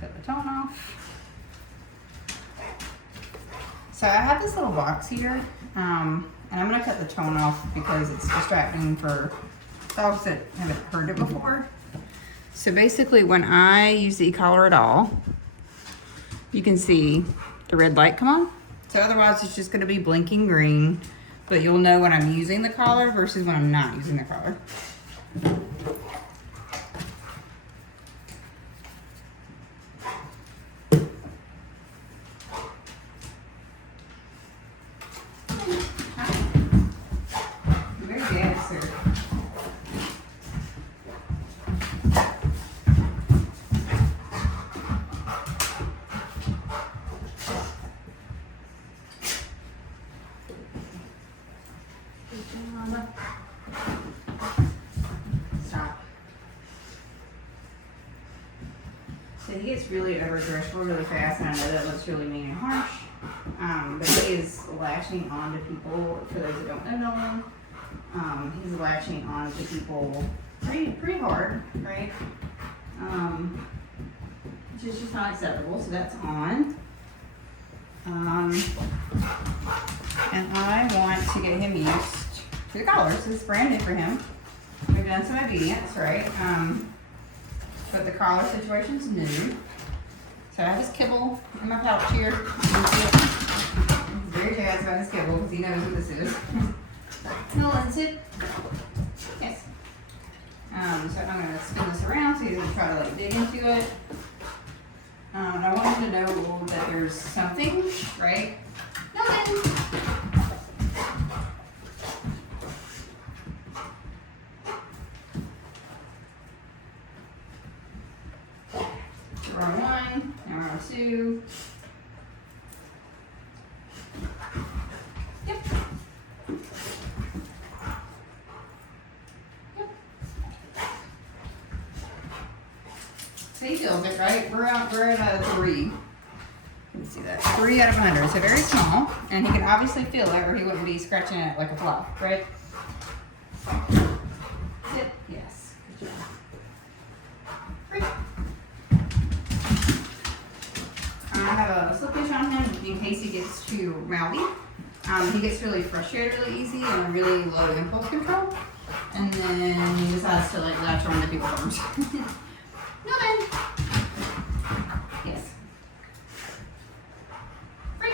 Cut the tone off. So I have this little box here, and I'm gonna cut the tone off because it's distracting for dogs that haven't heard it before. So basically when I use the Ecollar at all, you can see the red light come on. So otherwise it's just gonna be blinking green, but you'll know when I'm using the collar versus when I'm not using the collar. Stop. So he gets really overdressed really fast, and I know that looks really mean and harsh. But he is latching on to people. For those that don't know Nolan, he's latching on to people pretty hard, right? Which is just not acceptable. So that's on. And I want to get him used to the collar. So it's brand new for him. We've done some obedience, right? But the collar situation's new. So I have his kibble in my pouch here. He's very jazzed about his kibble because he knows what this is. Nolan, sit. Yes. So I'm gonna spin this around so he's gonna try to like dig into it. And I want him to know that there's something, right? Nolan. Round one, now round two. Yep. Yep. So he feels it, right? We're at a 3. You can see that. 3 out of 100. So very small. And he can obviously feel it or he wouldn't be scratching it like a fly, right? Sit. Yes. Good job. 3. I have a slip hitch on him in case he gets too rowdy. He gets really frustrated really easy and really low impulse control. And then he decides to like latch on to people's arms. Nolan. Yes. 3.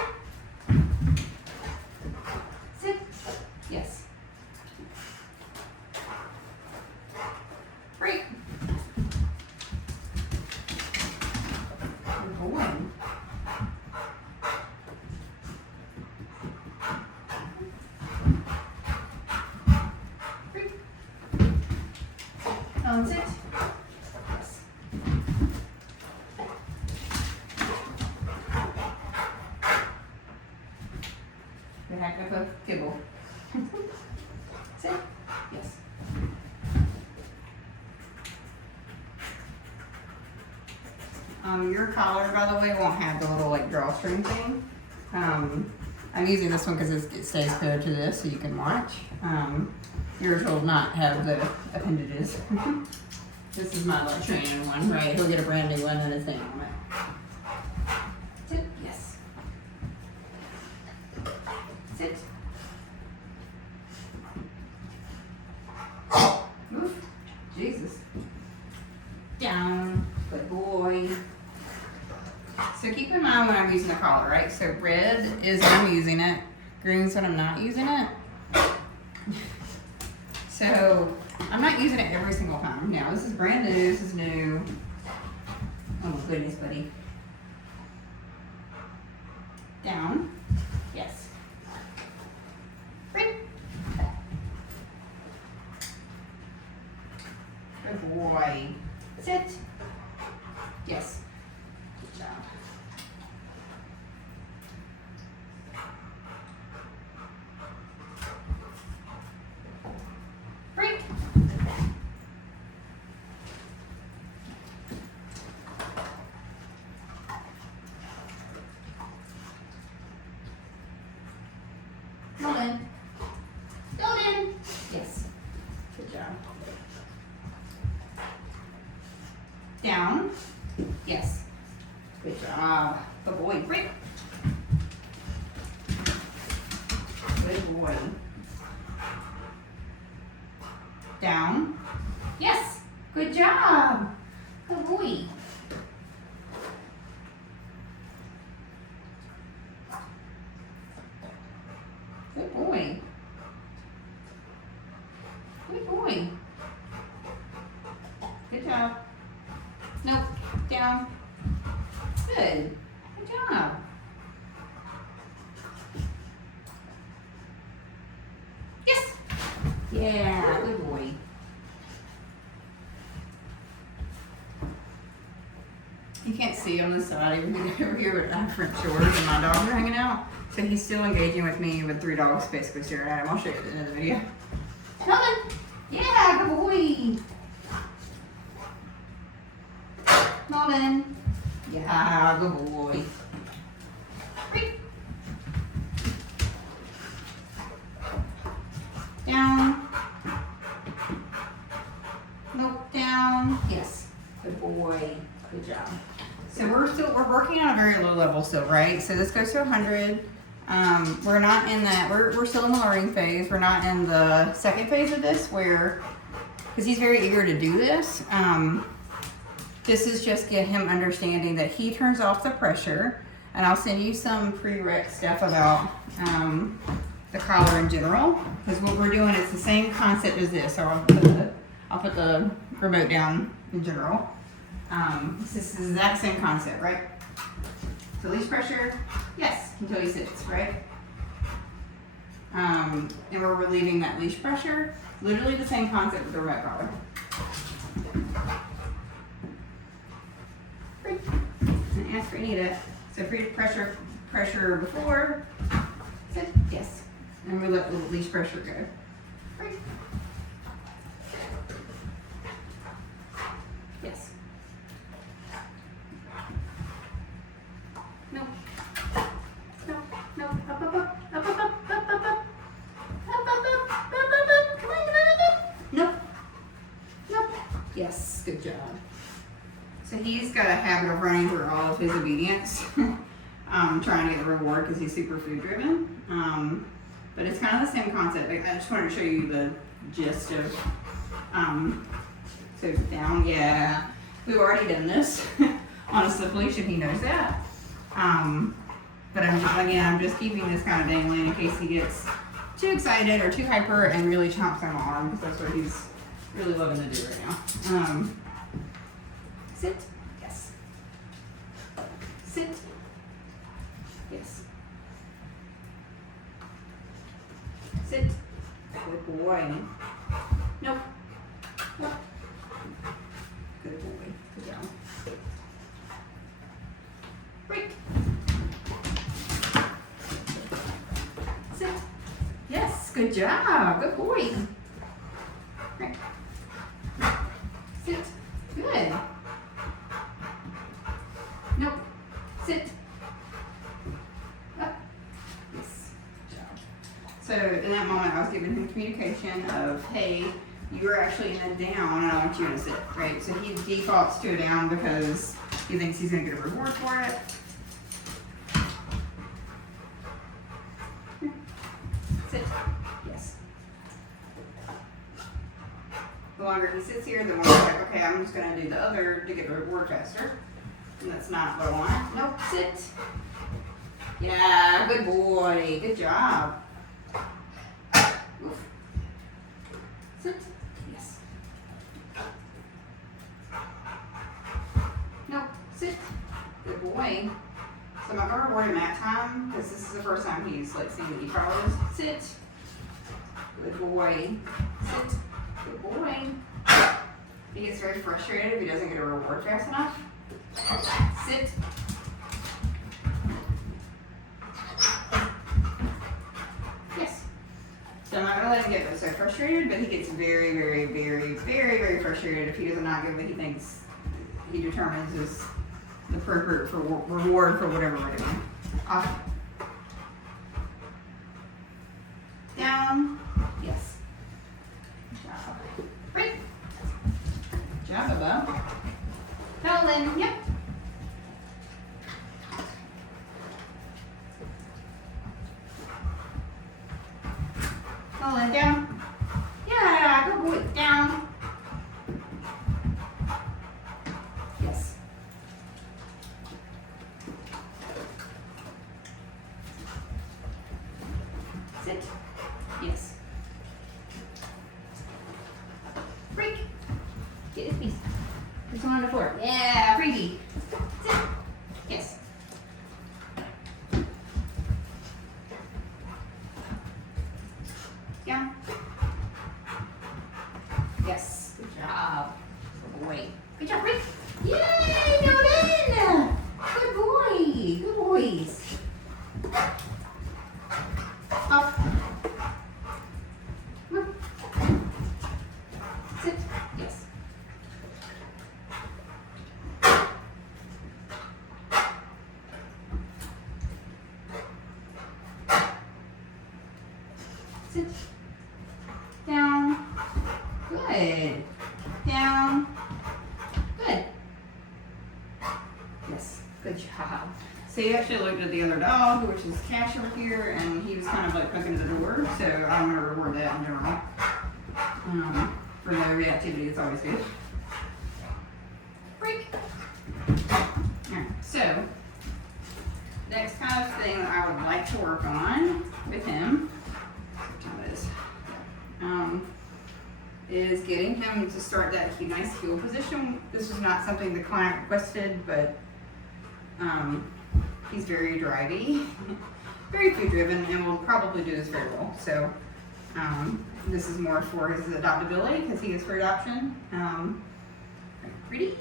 Sit. Yes. 3. Good boy. Sit. Yes. The heck of a kibble. Sit. Yes. Your collar, by the way, won't have the little like drawstring thing. I'm using this one because it stays paired to this, so you can watch. Yours will not have the appendages. This is my like training one, right? He'll get a brand new one and a thing on it. Sit. Yes. Sit. Move. Jesus. Down. Good boy. So keep in mind when I'm using the collar, right? So red is when I'm using it. Green's when I'm not using it. So I'm not using it every single time. Now this is brand new. This is new. Oh my goodness, buddy. Down. Yes. Right. Good boy. Sit. Yes. Good job. Break. Nolan. Nolan. Yes. Good job. Down. Yes. Good job. Good boy. Break. Good boy. Down. Yes. Good job. Good boy. Good boy. Good boy. Good job. Nope. Down. Good. Good job. Yes. Yeah. Good boy. You can't see on the side over here, but I have French shorts and my dogs are hanging out. So he's still engaging with me with 3 dogs basically staring at him. I'll show you at the end of the video. Nolan. Yeah, good boy. Nolan. Yeah, good boy. Break. Down. Nope, down. Yes. Good boy. Good job. So we're working on a very low level still, right? So this goes to 100. We're not in that, we're still in the learning phase. We're not in the second phase of this where, because he's very eager to do this. This is just get him understanding that he turns off the pressure, and I'll send you some prereq stuff about the collar in general, because what we're doing is the same concept as this. So I'll put the remote down in general. This is the exact same concept, right? So leash pressure, yes, until he sits, right? And we're relieving that leash pressure. Literally the same concept with the remote collar. Free. And ask for any of that. So free pressure before, sit, yes. And we let the leash pressure go. Free. Yes. No. No, no, up, up, up, up, up, up, up, up, up, up, up, up, come on, come on, up. Nope. Nope. Yes, good job. So he's got a habit of running through all of his obedience, trying to get the reward because he's super food driven. But it's kind of the same concept. I just wanted to show you the gist of, so down, yeah. We've already done this on a slip leash and he knows that. But I'm just keeping this kind of dangling in case he gets too excited or too hyper and really chomps on my arm, because that's what he's really loving to do right now. Sit, yes. Sit, yes. Sit, good boy. Nope, nope. Good boy, good job. Break. Sit. Yes, good job. Good boy. Right. Sit. Good. Nope. Sit. Up. Yes. Good job. So in that moment, I was giving him communication of, hey, you are actually in a down and I want you to sit, right? So he defaults to a down because he thinks he's going to get a reward for it. Sit. Yes. The longer he sits here, the more he's like, okay, I'm just going to do the other to get the reward faster. And that's not what I want. Nope. Sit. Yeah, good boy. Good job. Oof. Sit. Yes. Nope. Sit. Good boy. So I'm not going to reward him that time because this is the first time he's like seeing the e-collars. Sit. Good boy. Sit. Good boy. He gets very frustrated if he doesn't get a reward fast enough. Sit. Yes. So I'm not going to let him get so frustrated, but he gets very, very, very, very, very frustrated if he does not get what he thinks he determines is the appropriate reward for whatever we're doing. Off. Down. Yes. Good job. Break. Good job, Bubba. Nolan. Yep. Nolan, down. Yeah, good boy. Down. Yes. Sit. Yes. Break. Get his piece. Put some on the floor. Yeah, freebie. Sit. Yes. Down. Yes. Good job. Good boy. Good job, Rick. Yay, Nolan! Good boy. Good boys. Up. Come on. Sit. Yes. Sit. Down. Good. Down. Good. Yes. Good job. So you actually looked at the other dog, which is Cash over here, and he was kind of like poking at the door. So I'm going to reward that in general. For the reactivity, it's always good. Break. Alright, so next kind of thing that I would like to work on with him is getting him to start that nice heel position. This is not something the client requested, but he's very drivey, very food driven, and will probably do this very well. So this is more for his adoptability because he is for adoption. Pretty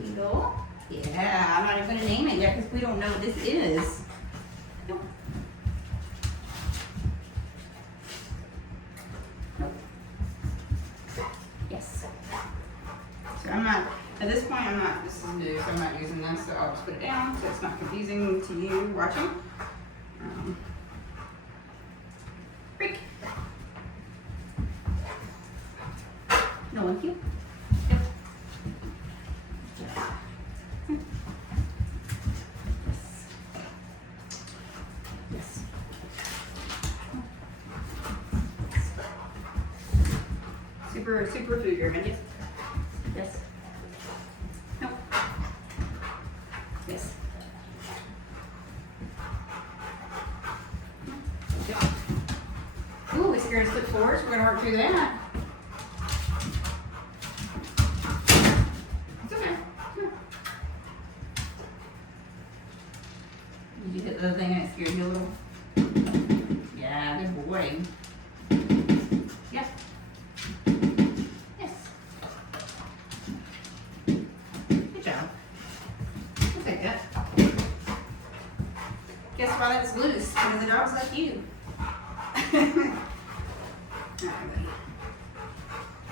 heel. Yeah, I'm not even gonna name it yet because we don't know what this is. Nope. Nope. Yes. So I'm not, at this point this is new, so I'm not using this, so I'll just put it down so it's not confusing to you watching. Break. No one heel. Yep. Yes. Super food driven, yes. Yes. No. Yes. Good job. Ooh, we scared us foot forward, so we're gonna work through that. It's okay. Did you hit the other thing and it scared you a little? Yeah, good boy. Yes. Yes. Good job. I'll take that. Guess why that's loose? Because the dog's like you. Alright,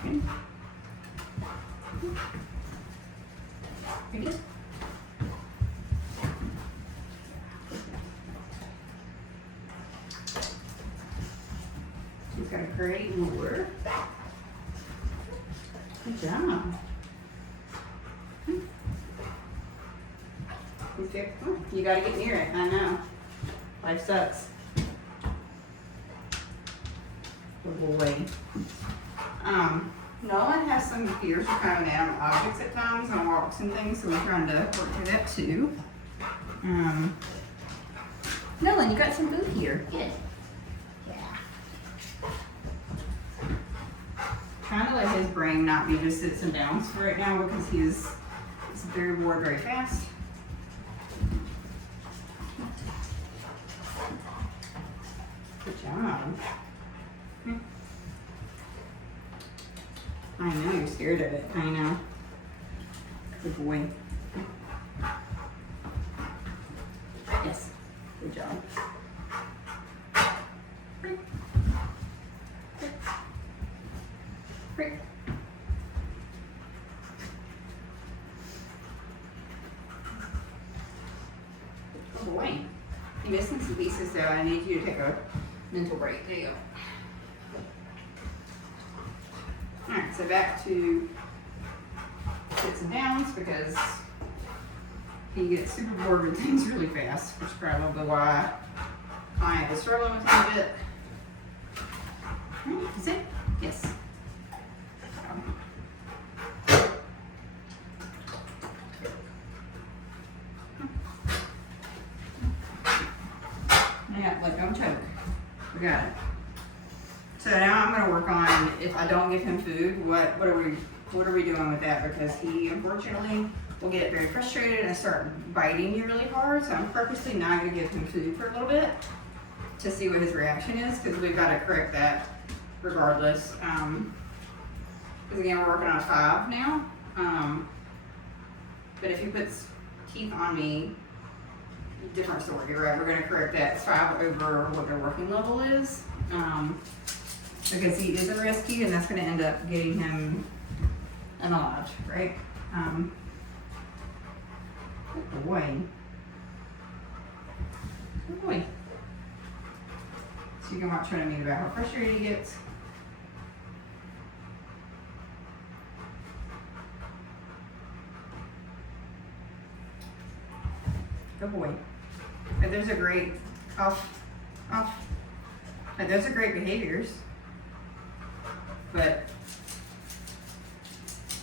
buddy. Good. Pretty good. She's got a great lure. Good job. You gotta get near it, I know. Life sucks. Good boy. Nolan has some fears for kind of animal objects at times on walks and things, so we're trying to work through that too. Nolan, you got some food here. Good. Yeah. Kind of let his brain not be just sits and downs for right now because he's very bored very fast. Good job. I know, you're scared of it. I know. Good boy. Yes. Good job. Break. Break. Break. Good boy. You're missing some pieces, so I need you to take a mental break. There you go. Alright, so back to sits and downs because he gets super bored with things really fast, which is probably why I was struggling with him a bit. Alright, sit. Yes. Yeah, like don't choke. We got it. So now I'm gonna work on if I don't give him food, what are we doing with that? Because he unfortunately will get very frustrated and start biting you really hard. So I'm purposely not gonna give him food for a little bit to see what his reaction is, because we've got to correct that regardless. Because again, we're working on 5 now. But if he puts teeth on me, different story, right? We're gonna correct that. It's 5 over what their working level is. Because he is a rescue, and that's gonna end up getting him unalived, right? Good boy. Good boy. So you can watch what I mean about how frustrated he gets. Good boy. But those are great. Off. But those are great behaviors. But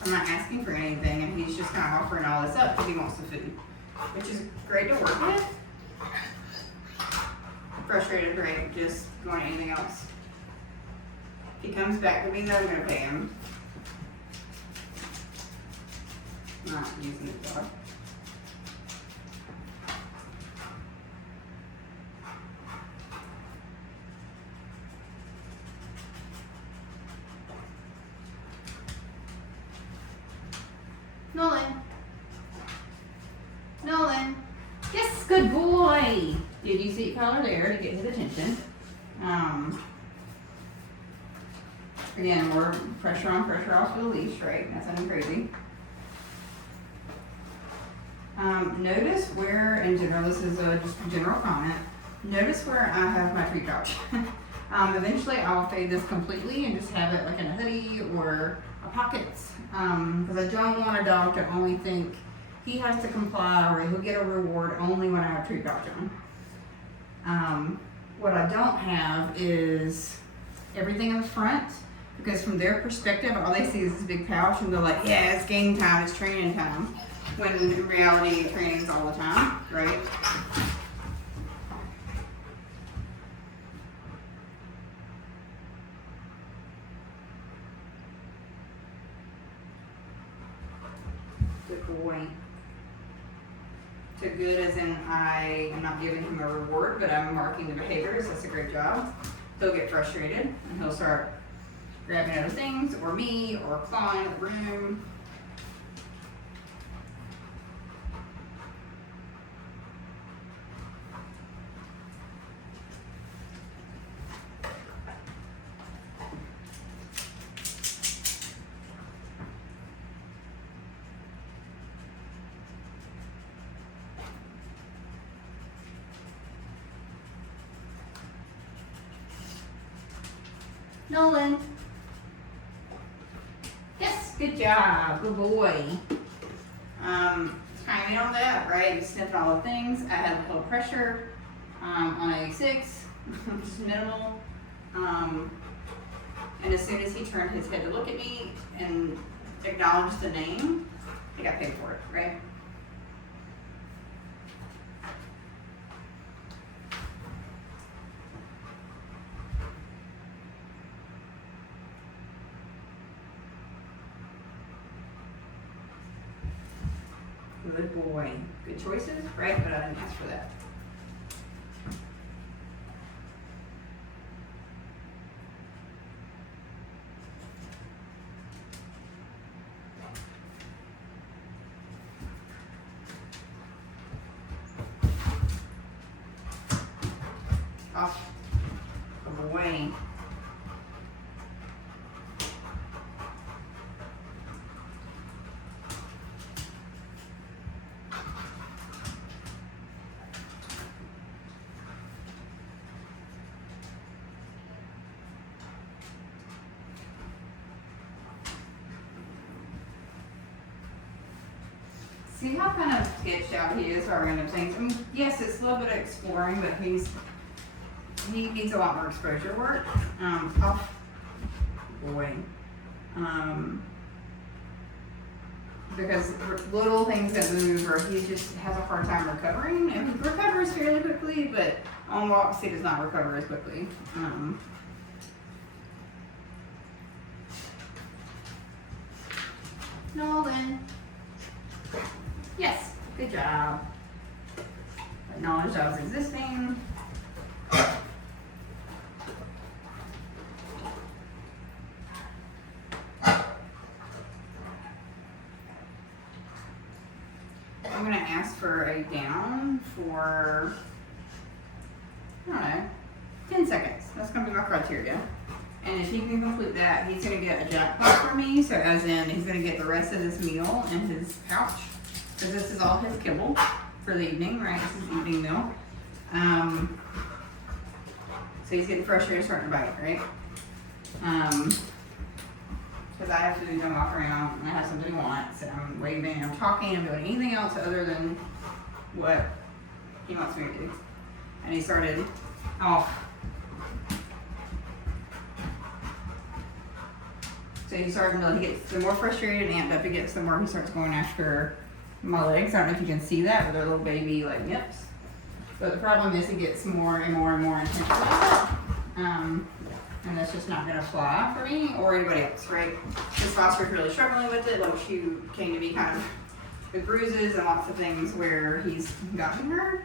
I'm not asking for anything, and he's just kind of offering all this up because he wants the food, which is great to work with. Frustrated, great, just want anything else. If he comes back to me, though, I'm going to pay him. I'm not using the dog. Nolan. Yes, good boy. Did you see Ecollar there to get his attention? Again, we're pressure on, pressure off with the leash, right? That's nothing crazy. Notice where, in general, this is just a general comment. Notice where I have my treat pouch. Eventually, I'll fade this completely and just have it like in a hoodie or a pocket. Because I don't want a dog to only think he has to comply or he'll get a reward only when I have treat pouch on. What I don't have is everything in the front, because from their perspective, all they see is this big pouch and they're like, yeah, it's game time, it's training time. When in reality, training's all the time, right? Good boy. So good as in I am not giving him a reward, but I'm marking the behaviors. That's a great job. He'll get frustrated and he'll start grabbing other things, or me, or clawing at the room. Nolan. Yes, good job, good boy. Timing on that, right? Sniffing all the things. I had a little pressure on a 6, just minimal. And as soon as he turned his head to look at me and acknowledged the name, I got paid for it, right? Good boy. Good choices, right? But I didn't ask for that. Off. Good boy. See how kind of sketched out he is by random things? I mean, yes, it's a little bit of exploring, but he needs a lot more exposure work. Oh, boy. Because little things that move, or he just has a hard time recovering. And he recovers fairly quickly, but on walks he does not recover as quickly. Nolan. Yes, good job. Knowledge jobs existing. I'm gonna ask for a down for, I don't know, 10 seconds. That's gonna be my criteria. And if he can complete that, he's gonna get a jackpot from me. So as in, he's gonna get the rest of this meal in his pouch. Because this is all his kibble for the evening, right? This is evening meal. So he's getting frustrated, starting to bite, right? Because I have to do no walk around, and I have something he wants, and I'm waving, I'm talking, I'm doing anything else other than what he wants me to do. And he started off. So he started to get the more frustrated and amped up he gets, the more he starts going after my legs. I don't know if you can see that with their little baby like nips. But the problem is he gets more and more and more intense about it. And that's just not gonna fly for me or anybody else, right? Miss Foster's really struggling with it. Like she came to be kind of with bruises and lots of things where he's gotten her.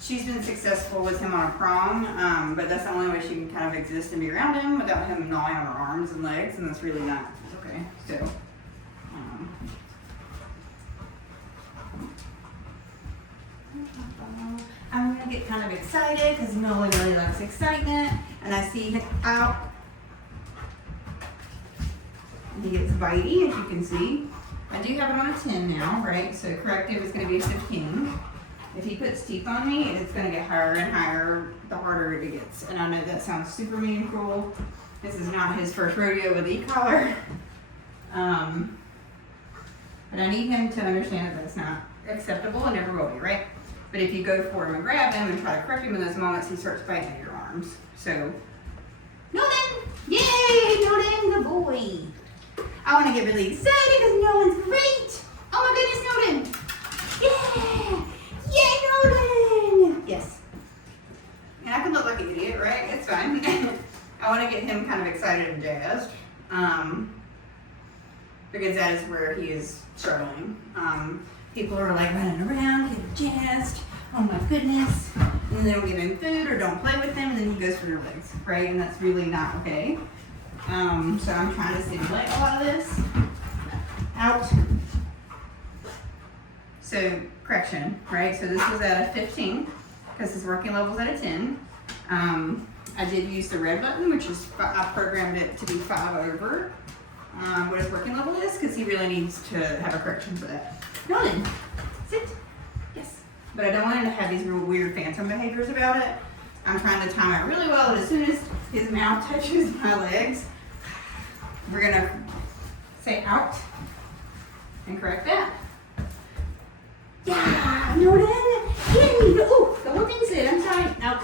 She's been successful with him on a prong, but that's the only way she can kind of exist and be around him without him gnawing on her arms and legs, and that's really not okay. So, I'm gonna get kind of excited because Nolan really likes excitement, and I see him out. He gets bitey, as you can see. I do have it on a 10 now, right? So corrective is gonna be a 15. If he puts teeth on me, it's gonna get higher and higher the harder it gets. And I know that sounds super mean and cruel. This is not his first rodeo with Ecollar. But I need him to understand that that's not acceptable and never will be, right? But if you go for him and grab him and try to correct him in those moments, he starts biting at your arms. So, Nolan! Yay! Nolan, the boy! I wanna get really excited because Nolan's great! Oh my goodness, Nolan! Yeah! Yay, Nolan! Yes. And I can look like an idiot, right? It's fine. I want to get him kind of excited and jazzed. Because that is where he is struggling. People are like running around, getting jazzed. Oh my goodness. And then they don't give him food or don't play with him, and then he goes for their legs, right? And that's really not okay. So I'm trying to simulate a lot of this. Out. So, correction, right? So this was at a 15 because his working level's at a 10. I did use the red button, which is, I programmed it to be 5 over what his working level is because he really needs to have a correction for that. Nolan, sit. Yes. But I don't want him to have these real weird phantom behaviors about it. I'm trying to time it really well, and as soon as his mouth touches my legs, we're gonna say out and correct that. Yeah, Nolan! Yay! Oh, the whole thing's in. I'm sorry. Out.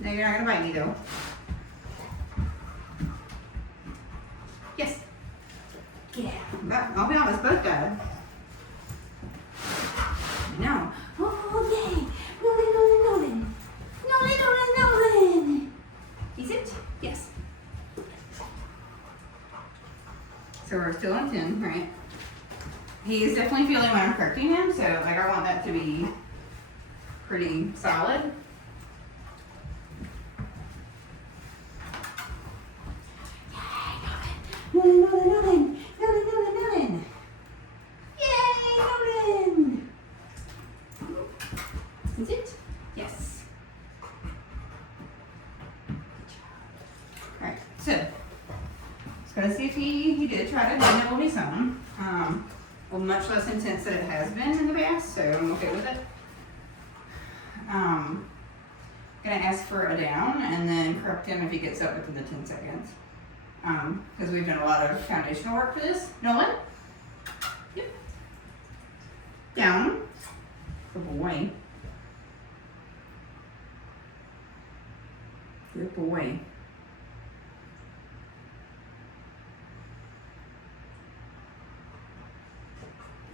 No, you're not gonna bite me though. Yes. Yeah. I'll be honest, both died. No. Oh, yay! Nolan! Nolan! Is it? Yes. So we're still on 10, right? He is definitely feeling when I'm correcting him, so like I want that to be pretty solid. Yay, Nolan! Yay, Nolan! Is it? Yes. Alright, so just gonna see if he did try to nibble his own. Well, much less intense than it has been in the past, so I'm okay with it. Gonna ask for a down and then correct him if he gets up within the 10 seconds. Because we've done a lot of foundational work for this. Nolan? Yep. Down. Good boy. Good boy.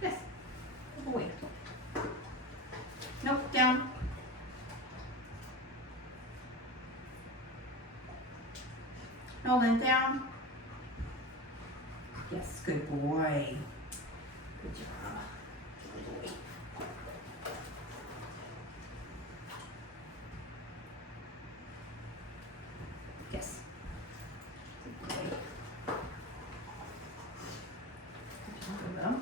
Yes. Good boy. Nope, down. Nolan, down. Yes, good boy. Good job. Good boy. Yes. Good boy. Good job,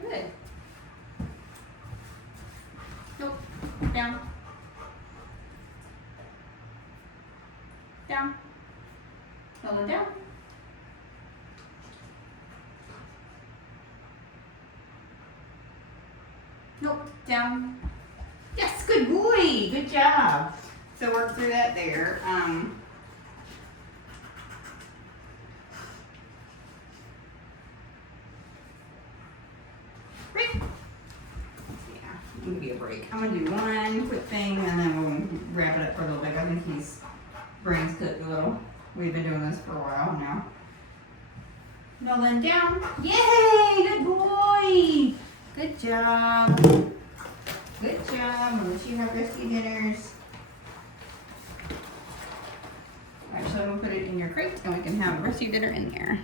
Good. Nope. Down. Down. Nolan, down. Nope. Down. Yes, good boy. Good job. So work through that there. Break. Yeah, give me a break. I'm gonna do one quick thing and then we'll wrap it up for a little bit. I think his brain's cooked a little. We've been doing this for a while now. Nolan, down. Yay! Good boy. Good job. Good job. I'll let you have rescue dinners. Alright, so I'm gonna put it in your crate and we can have a rescue dinner in there.